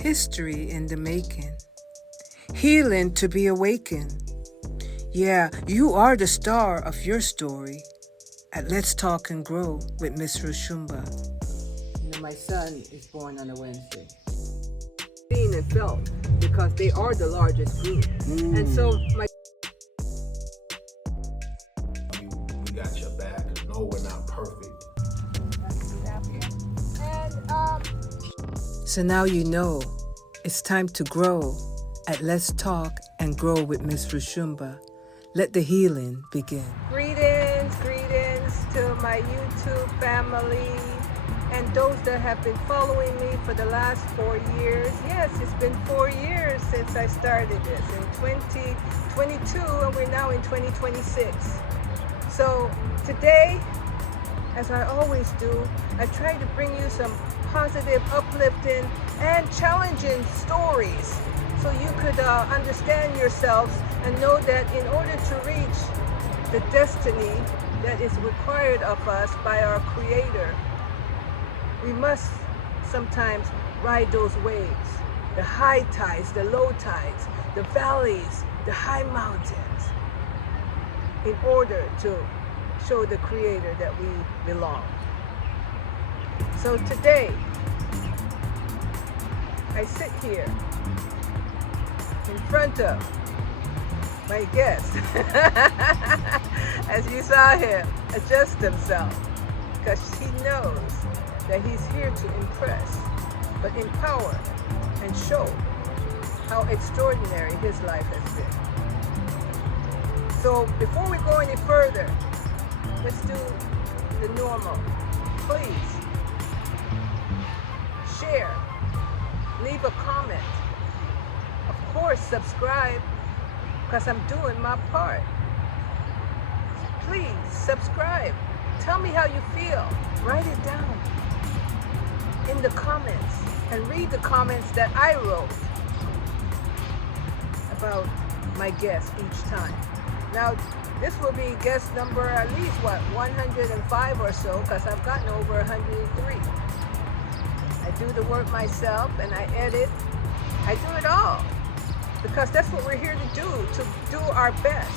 History in the making. Healing to be awakened. Yeah, you are the star of your story at Let's Talk and Grow with Miss Roshumba. You know, my son is born on a Wednesday. Seen and felt because they are the largest group. And so my we got your back. No, we're not perfect. So now you know it's time to grow at Let's Talk and Grow with Miss Roshumba. Let the healing begin. greetings to my YouTube family and those that have been following me for the last 4 years. Yes, it's been 4 years since I started this in 2022, and we're now in 2026. So today, as I always do, I try to bring you some positive, uplifting, and challenging stories so you could understand yourselves and know that in order to reach the destiny that is required of us by our Creator, we must sometimes ride those waves, the high tides, the low tides, the valleys, the high mountains, in order to show the Creator that we belong. So today, I sit here in front of my guest, as you saw him adjust himself, because he knows that he's here to impress, but empower and show how extraordinary his life has been. So before we go any further, let's do the normal. Please share, leave a comment. Of course, subscribe, because I'm doing my part. Please subscribe. Tell me how you feel. Write it down in the comments and read the comments that I wrote about my guests each time. Now, this will be guest number at least, 105 or so, because I've gotten over 103. I do the work myself and I edit. I do it all because that's what we're here to do our best.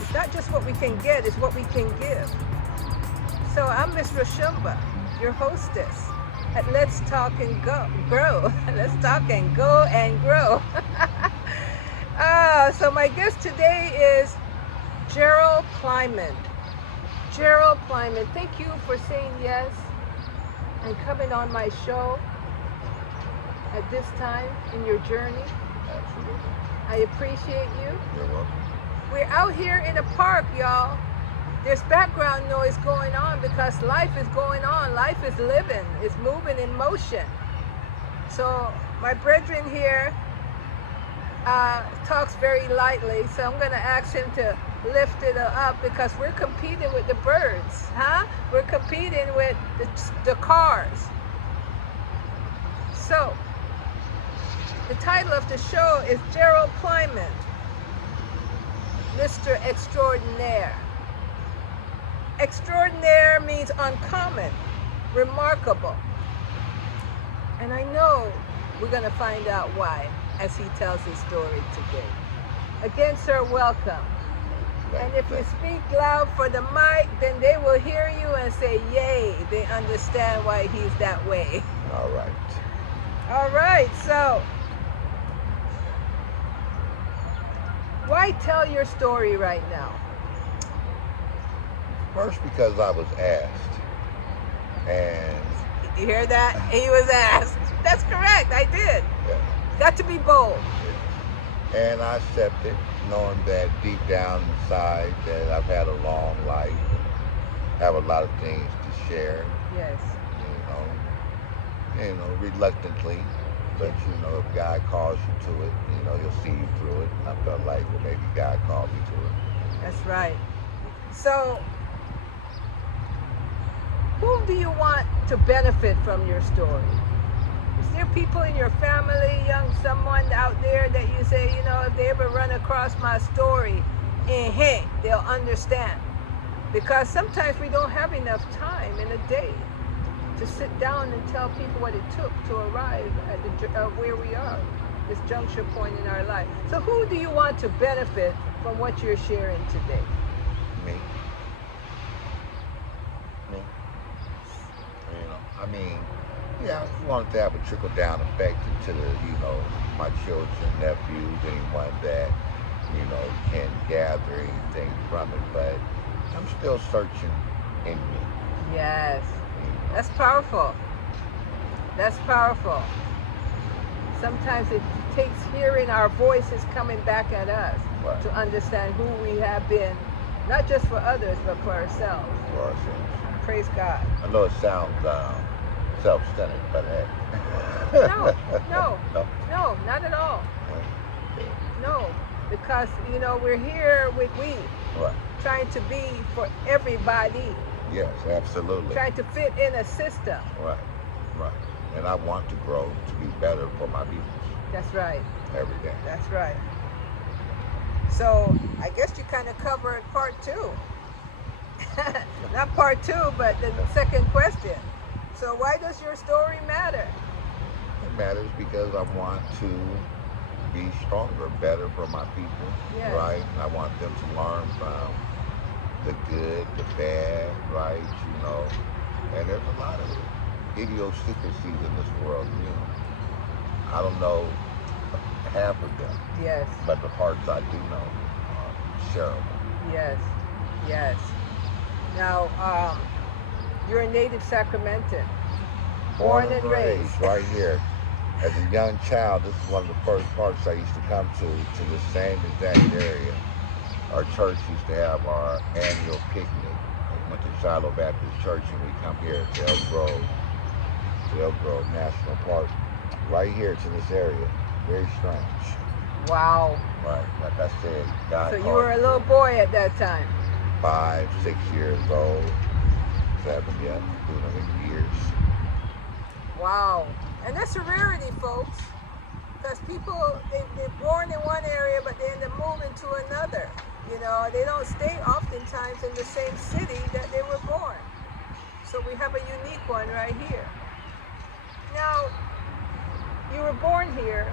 It's not just what we can get, it's what we can give. So I'm Miss Roshumba, your hostess at Let's Talk and Grow. Let's talk and go and grow. So my guest today is Gerald Pliman. Gerald Pliman, thank you for saying yes and coming on my show at this time in your journey. Absolutely. I appreciate you. You're welcome. We're out here in a park, y'all. There's background noise going on because life is going on. Life is living. It's moving in motion. So my brethren here talks very lightly, so I'm going to ask him to lift it up because we're competing with the birds, huh? We're competing with the cars. So the title of the show is Gerald Pliman, Mr. Extraordinaire. Extraordinaire means uncommon, remarkable. And I know we're going to find out why as he tells his story today. Again, sir, welcome. And if you speak loud for the mic, then they will hear you and say, yay, they understand why he's that way. All right. All right, so why tell your story right now? First, because I was asked, and You hear that? He was asked. That's correct, I did. yeah, Got to be bold. and I accepted, knowing that deep down inside that I've had a long life, have a lot of things to share. Yes. You know, reluctantly, but you know, if God calls you to it, you know, He'll see you through it. And I felt like, well, maybe God called me to it. That's right. So, who do you want to benefit from your story? Is there people in your family, someone out there that you say, you know, if they ever run across my story, they'll understand? Because sometimes we don't have enough time in a day to to sit down and tell people what it took to arrive at where we are, this juncture point in our life. So who do you want to benefit from what you're sharing today? Me. I mean, yeah, I wanted to have a trickle-down effect into the, my children, nephews, anyone that, can gather anything from it. But I'm still searching in me. Yes. That's powerful. That's powerful. Sometimes it takes hearing our voices coming back at us Right. to understand who we have been, not just for others, but for ourselves. For ourselves. Praise God. I know it sounds self-centered, but hey. No, No? not at all. Okay. No, because, we're here with Right. trying to be for everybody, Yes, absolutely. trying to fit in a system. Right. And I want to grow to be better for my people That's right. every day. That's right. So I guess you kind of covered part 2. Not part 2, but the second question. So why does your story matter? It matters because I want to be stronger, better for my people, Yes. right? I want them to learn from the good, the bad, right? And there's a lot of idiosyncrasies in this world. I don't know half of them, Yes, but the parts I do know are shareable. yes. Now, you're a native Sacramentan. Born and raised. right here. As a young child, this is one of the first parks I used to come to the same exact area. Our church used to have our annual picnic. I went to Shiloh Baptist Church and we come here to Elk Grove National Park. Right here to this area. Very strange. Wow. Right, like I said, God So you called were a me little boy at that time. 5, 6 years old, 7, yeah, doing years. Wow. And that's a rarity, folks. Because people, they're born in one area, but they end up moving to another. They don't stay oftentimes in the same city that they were born. So we have a unique one right here. Now, you were born here,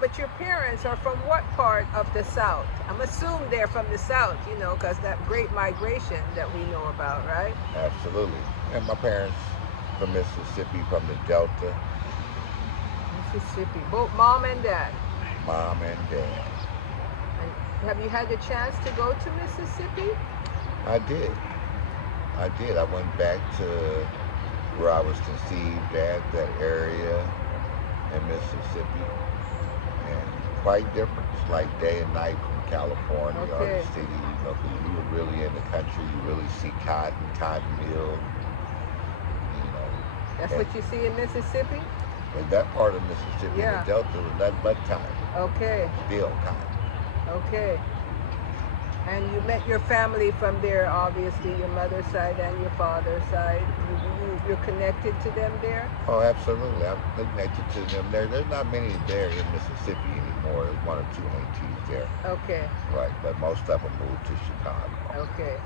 but your parents are from what part of the South? I'm assuming they're from the South, because that great migration that we know about, right? Absolutely. And my parents from Mississippi, from the Delta. Mississippi, both mom and dad. Mom and dad. And have you had the chance to go to Mississippi? I did. I went back to where I was conceived at, that area in Mississippi. And quite different. It's like day and night from California or Okay. the city, because you were really in the country. You really see cotton mill. That's what you see in Mississippi? And that part of Mississippi, Yeah. the Delta, was nothing but cotton. Okay, Still cotton. okay. And you met your family from there, obviously, your mother's side and your father's side. You're connected to them there? Oh, absolutely. I'm connected to them there. There's not many there in Mississippi anymore. There's 1 or 2 aunties there. Okay, Right, but most of them moved to Chicago. okay.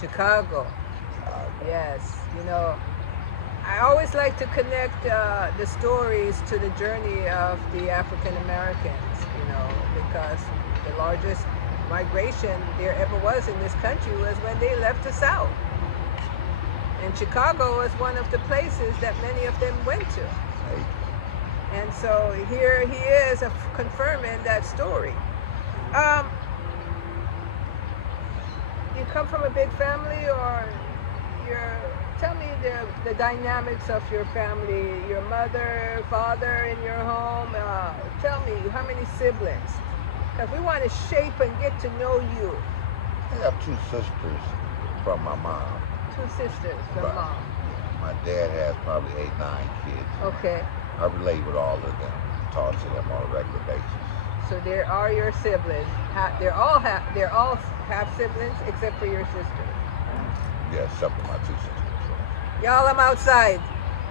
Chicago, yes. I always like to connect the stories to the journey of the African Americans, because the largest migration there ever was in this country was when they left the South. And Chicago was one of the places that many of them went to. Right. And so here he is confirming that story. You come from a big family, or tell me the dynamics of your family, your mother, father in your home. Tell me, how many siblings? Because we want to shape and get to know you. I have 2 sisters from my mom. 2 sisters from Right. mom. My dad has probably 8, 9 kids. Okay, I relate with all of them, talk to them on a regular basis. so there are your siblings. They're all have siblings except for your sister. Yeah, except for my 2 sisters. Y'all, I'm outside.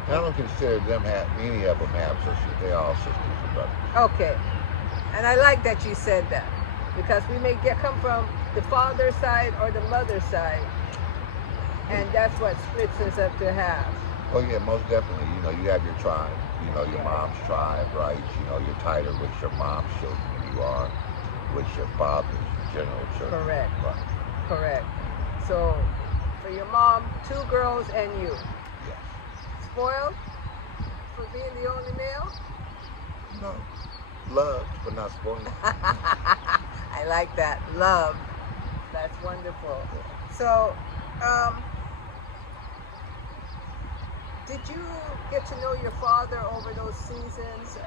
I don't consider them any of them have sisters. They all sisters and brothers. Okay. And I like that you said that, because we may come from the father's side or the mother's side, and that's what splits us up to have. Oh yeah, most definitely. You know, you have your tribe. You know, your Right. mom's tribe, right? You know, you're tighter with your mom's children than you are with your father's general children. Correct. Right. Correct. So, for your mom, two girls and you. Yes. Spoiled for being the only male? No. Loved, but not spoiled. I like that. Love. That's wonderful. Yeah. So, um, did you get to know your father over those seasons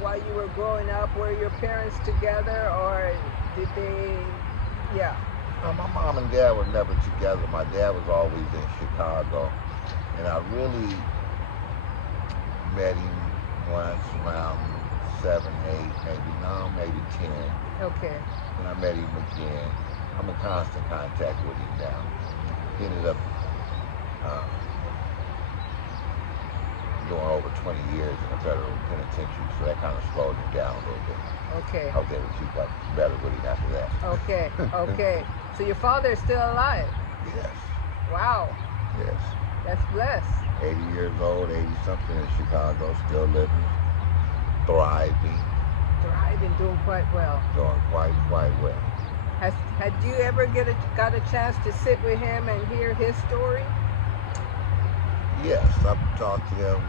while you were growing up? Were your parents together, or did they? Yeah. My mom and dad were never together. My dad was always in Chicago, and I really met him once around 7, 8, maybe 10. Okay. And I met him again. I'm in constant contact with him now. He ended up uh, doing over 20 years in a federal penitentiary, so that kind of slowed him down a little bit. Okay. I was able to keep up better with him after that. Okay. Okay. So your father is still alive? Yes. Wow. Yes. That's blessed. 80 years old, 80 something in Chicago, still living, thriving, Thriving, doing quite well. doing quite well. Had you ever got a chance to sit with him and hear his story? Yes, I've talked to him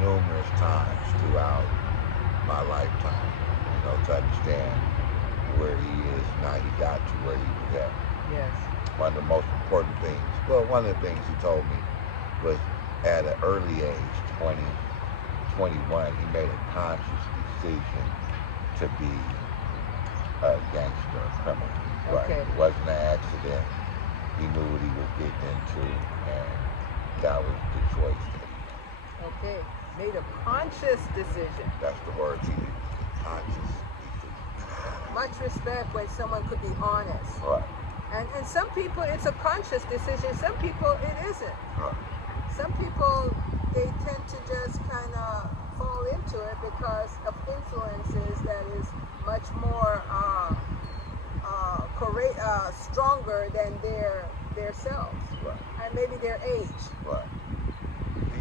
numerous times throughout my lifetime, you know, to understand where he is and how he got to where he was at. Yes. One of the most important things, well, one of the things he told me was at an early age, 20, 21, he made a conscious decision to be a gangster, a criminal. Okay. Right. It wasn't an accident. He knew what he was getting into, and that was the choice that he made. Okay. Made a conscious decision. That's the words he used. Conscious. Much respect when someone could be honest. Right. And some people it's a conscious decision. Some people it isn't. Right. Some people they tend to just kind of fall into it because of influences that is much more stronger than their selves, Right. and maybe their age. Right.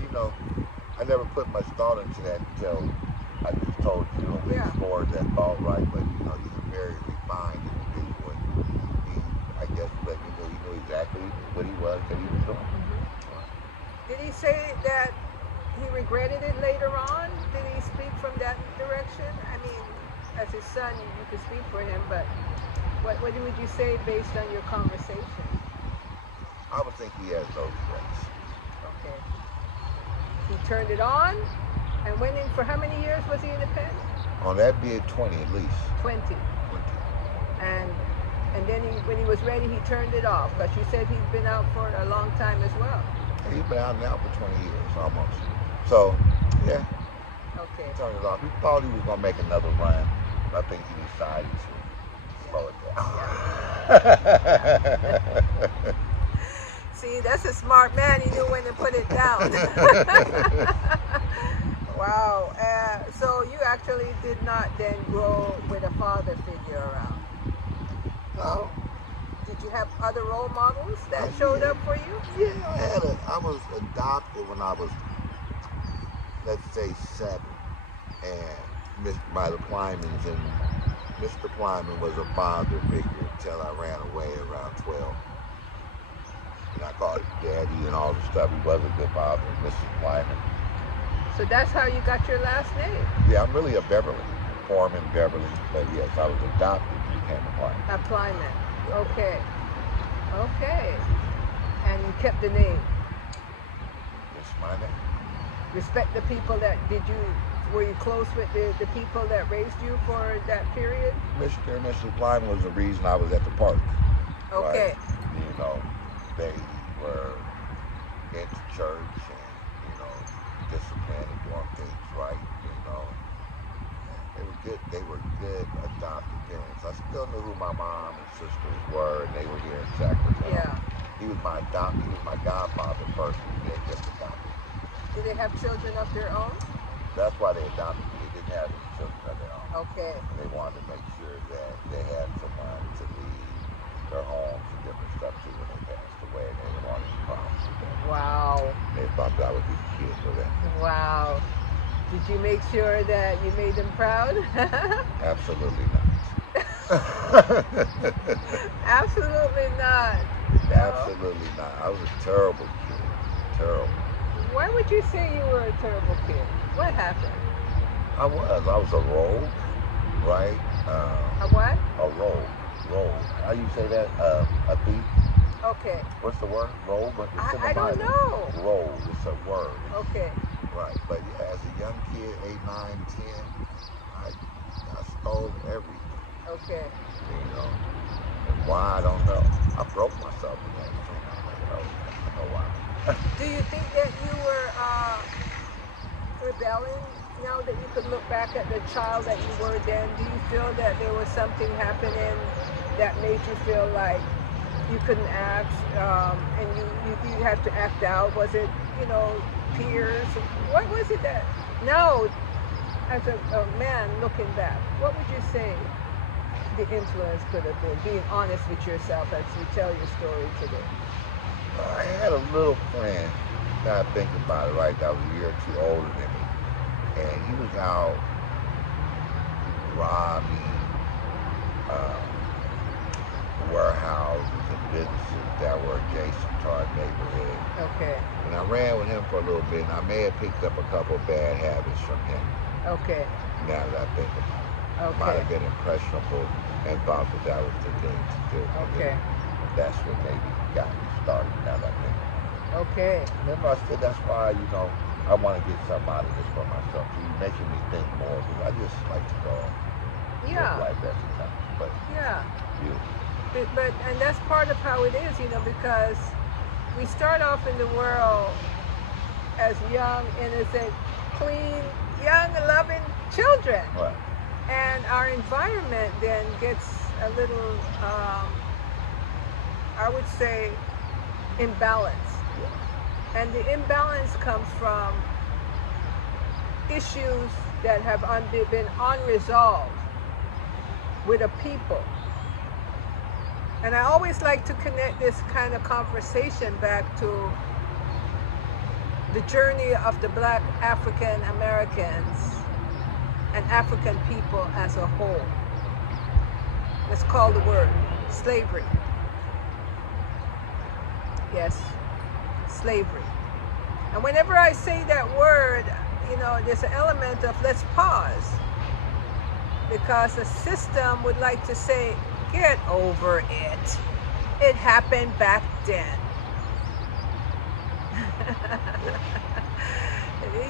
You know, I never put much thought into that until I just told you, and we Yeah. explored that thought, right? But you know, he's a very refined individual. And he, I guess, let me know he knew exactly what he was that he was doing. Did he say that he regretted it later on? Did he speak from that direction? I mean, as his son, you could speak for him, but what would you say based on your conversation? I would think he has no regrets. Okay. He turned it on and went in for how many years was he in the pen? On that be at 20 at least. 20. 20. And then when he was ready, he turned it off. Because you said he's been out for a long time as well. And he's been out now for 20 years almost. So, yeah, Okay. he turned it off. He thought he was going to make another run. But I think he decided to slow it down. See, that's a smart man. He knew when to put it down. Wow. So you actually did not then grow with a father figure around. No. Did you have other role models that showed up for you? Yeah, I was adopted when I was, let's say, 7. And by the Plimans, and Mr. Pliman was a father figure until I ran away around 12. And I called him Daddy and all the stuff. He was a good father, Mrs. Pliman. So that's how you got your last name. Yeah, I'm really a Beverly, Foreman Beverly. But yes, I was adopted and became a Pliman. A Pliman. Okay. Okay. And you kept the name. It's my name. Respect the people that were you close with the people that raised you for that period? Mr. and Mrs. Pliman was the reason I was at the park. Okay. Right? You know, they were into church and, you know, disciplined and doing things right, you know. They were good adopted parents. I still knew who my mom and sisters were, and they were here in Sacramento. Yeah. He was my godfather first, and they just adopted. Did they have children of their own? That's why they adopted me. They didn't have any children of their own. Okay. And they wanted to make sure that they had someone to leave their homes and different stuff to when they passed away. way, and they were on his prom. Wow. They thought that I would be the kid for them. Wow. Did you make sure that you made them proud? Absolutely not. Absolutely not. No. Absolutely not. I was a terrible kid. Terrible. Why would you say you were a terrible kid? What happened? I was a rogue, right? A what? A rogue. Rogue. How you say that? A thief? Okay. What's the word? Rogue? But it's in the I don't Bible. know. Rogue. It's a word. Okay. Right. But yeah, as a young kid, 8, 9, 10, I stole everything. Okay. You know. And why, I don't know. I broke myself again. I don't know why. Do you think that you were rebelling now that you could look back at the child that you were then? Do you feel that there was something happening that made you feel like you couldn't act and you had to act out? Was it, peers? What was it that now, as a man looking back, what would you say the influence could have been, being honest with yourself as you tell your story today? I had a little friend, now I think about it, right, that was a year or two older than me. And he was out robbing warehouses and businesses that were adjacent to our neighborhood. Okay. And I ran with him for a little bit, and I may have picked up a couple of bad habits from him. Okay. Now that I think about it. Okay. Might have been impressionable and thought that was the thing to do. Okay. That's what maybe got me started, now that I think. Okay. Remember I said that's why, I want to get something out of this for myself. So you're making me think more, because I just like to go Yeah. live every time. But Yeah. beautiful. But and that's part of how it is, because we start off in the world as young, innocent, clean, young, loving children. Right. And our environment then gets a little, I would say, imbalance. Yeah. And the imbalance comes from issues that have been unresolved with a people. And I always like to connect this kind of conversation back to the journey of the Black African Americans and African people as a whole. Let's call the word slavery. Yes, slavery. And whenever I say that word, there's an element of let's pause, because the system would like to say, get over it. It happened back then.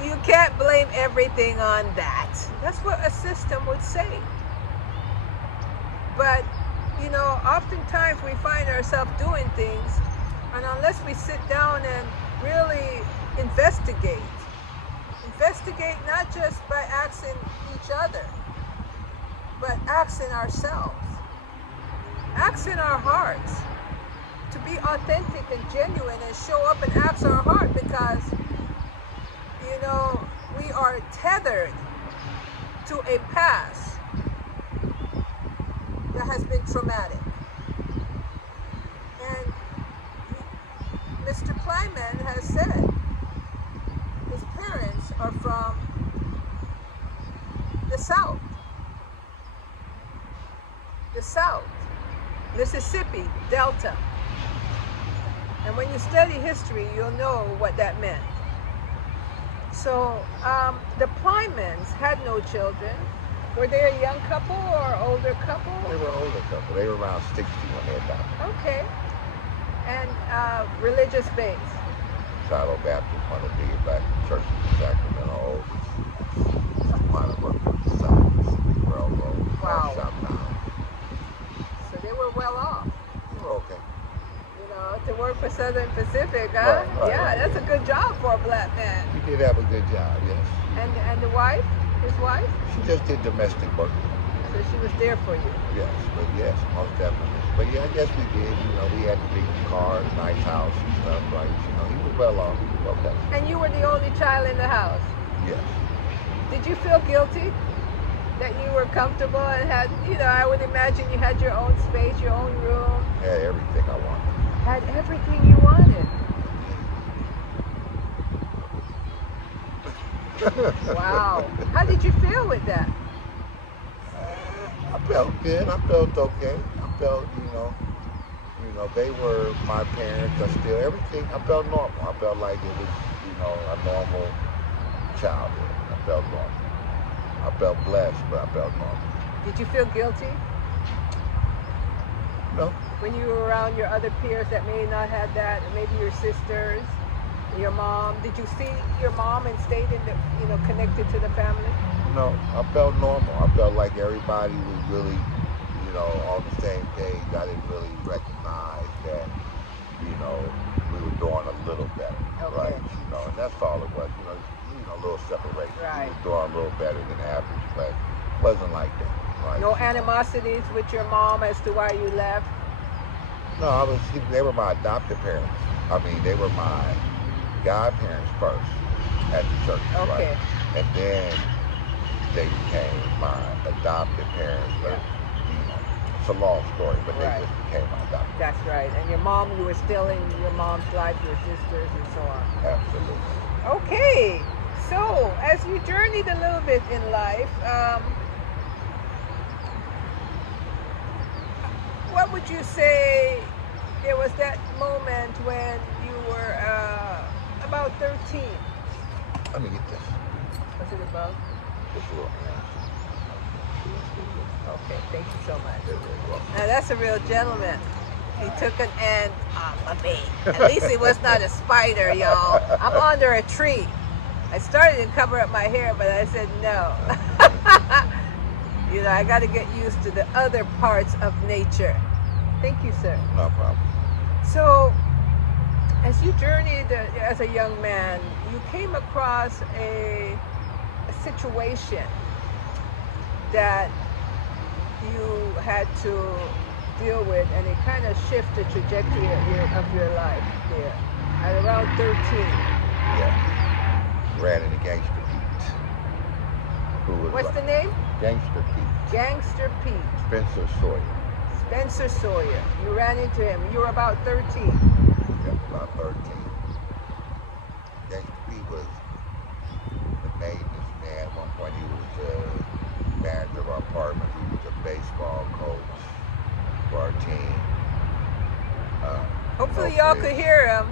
You can't blame everything on that. That's what a system would say. But, oftentimes we find ourselves doing things, and unless we sit down and really investigate not just by asking each other, but asking ourselves, asking our hearts to be authentic and genuine and show up and ask our heart, because we are tethered to a past that has been traumatic. And Mr. Pliman has said his parents are from the South. The South, Mississippi Delta. And when you study history, you'll know what that meant. So the Plymans had no children. Were they a young couple or older couple? They were an older couple. They were around 60 when they adopted. Okay. And religious base? Shiloh Baptist, one of the biggest Baptist churches in Sacramento. One of the Southern Pacific Railroad. Wow. Shop down. So they were well off. They were okay. To work for Southern Pacific, huh? Right, That's a good job for a black man. He did have a good job, yes. And the wife? His wife? She just did domestic work. So she was there for you? Yes, most definitely. But yeah, I guess we did. We had the big car, nice house and stuff, right? He was well off. He was okay. And you were the only child in the house? Yes. Did you feel guilty that you were comfortable and had, I would imagine you had your own space, your own room? Had everything I wanted. had everything you wanted. Wow. How did you feel with that? I felt good. I felt okay. I felt, they were my parents. I still, everything, I felt normal. I felt like it was, a normal childhood. I felt normal. I felt blessed, but I felt normal. Did you feel guilty? No. When you were around your other peers that may not have that, maybe your sisters, your mom, did you see your mom and stayed in the, connected to the family? No, I felt normal. I felt like everybody was really, on the same page. I didn't really recognize that, we were doing a little better, Okay. right? And that's all it was. A little separation. Right. We were doing a little better than average, but it wasn't like that. Right? No animosities with your mom as to why you left? No, they were my adopted parents. I mean, they were my godparents first at the church, Okay. right? And then they became my adopted parents, but it's a long story, but they Right. just became my adopted. That's right. And your mom, you were still in your mom's life, your sisters, and so on. Absolutely. Okay. So, as you journeyed a little bit in life, what would you say there was that moment when you were about 13? Let me get this. Was it above? This little hand. Okay, thank you so much. You're very welcome. Now that's a real gentleman. He took an ant off of me. At least it was not a spider, y'all. I'm under a tree. I started to cover up my hair, but I said no. I got to get used to the other parts of nature. Thank you, sir. No problem. So, as you journeyed as a young man, you came across a situation that you had to deal with, and it kind of shifted the trajectory of your life there. At around 13. Yeah. Ran into Gangster Pete. What's the name? Gangster Pete. Gangster Pete. Spencer Sawyer. Spencer Sawyer. You ran into him. You were about 13. Yep, about 13. Gangster Pete was the maintenance man. At one point he was the manager of our apartment. He was a baseball coach for our team. Hopefully y'all could hear him.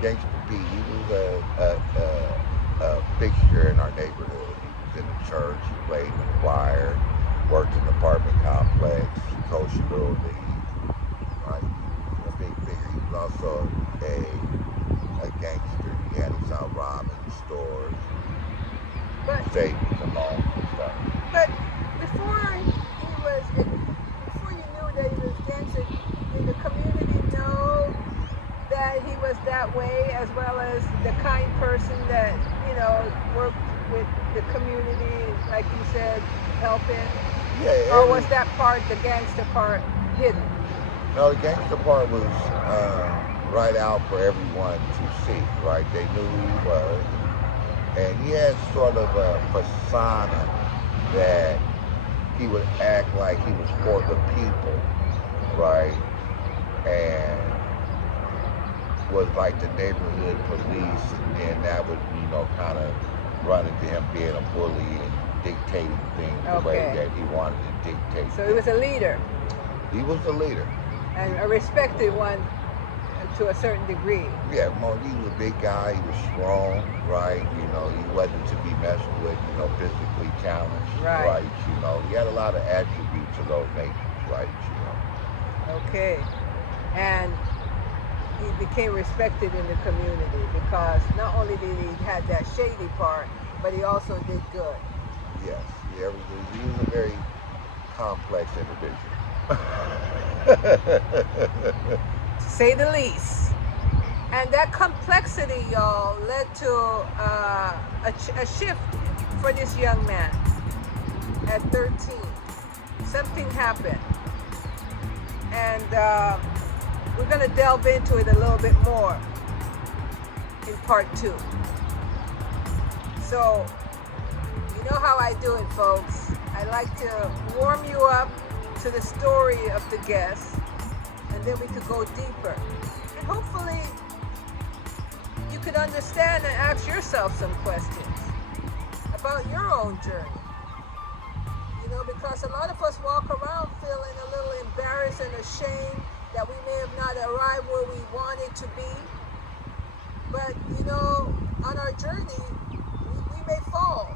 Gangster Pete, he was a fixture in our neighborhood. He was in the church, he played in the choir, worked in the apartment complex, coached Little League. Right? A big figure. He was also a gangster. He had us out robbing stores, savings and loans and stuff. But before you knew that he was gangster, did the community know that he was that way, as well as the kind person that, worked with the community, like you said, helping? Yeah. Or was that part, the gangster part, hidden? No, the gangster part was right out for everyone to see, right? They knew who he was. And he had sort of a persona that he would act like he was for the people, right? And was like the neighborhood police, and then that would, kind of run into him being a bully and dictating things the way that he wanted to dictate. So he was a leader. He was the leader. And a respected one to a certain degree. Yeah, he was a big guy, he was strong, right? He wasn't to be messed with, physically challenged, right? He had a lot of attributes of those natures, right? Okay. And he became respected in the community because not only did he have that shady part, but he also did good. Yes, he was a very complex individual. To say the least. And that complexity, y'all, led to a shift for this young man at 13. Something happened. And we're going to delve into it a little bit more in part 2. So, you know how I do it, folks. I like to warm you up to the story of the guest, and then we could go deeper. And hopefully you could understand and ask yourself some questions about your own journey. You know, because a lot of us walk around feeling a little embarrassed and ashamed that we may have not arrived where we wanted to be. But, you know, on our journey, we may fall.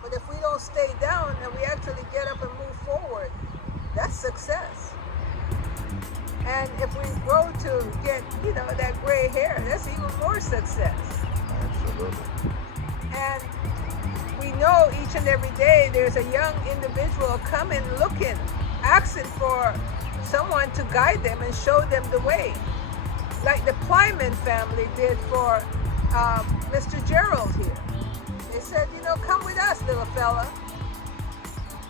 But if we don't stay down and we actually get up and move forward, that's success. And if we grow to get, you know, that gray hair, that's even more success. Absolutely. And we know each and every day there's a young individual coming, looking, asking for someone to guide them and show them the way. Like the Pliman family did for Mr. Gerald here. They said, you know, come with us, little fella.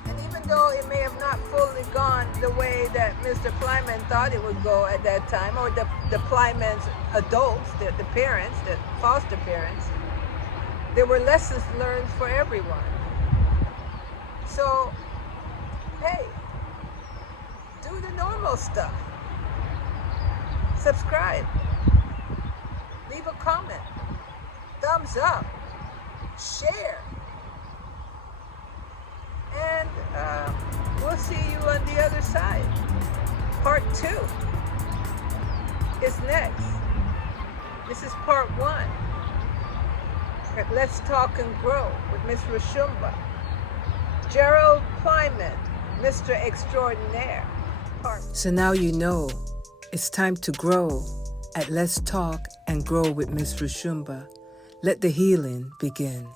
And even though it may have not fully gone the way that Mr. Pliman thought it would go at that time, or the Pliman's adults, the parents, the foster parents, there were lessons learned for everyone. So, hey, do the normal stuff. Subscribe. Leave a comment. Thumbs up. Share. And we'll see you on the other side. Part 2 is next. This is part 1. Let's Talk and Grow with Miss Roshumba. Gerald Pliman, Mr. Extraordinaire. So now you know it's time to grow at Let's Talk and Grow with Miss Roshumba. Let the healing begin.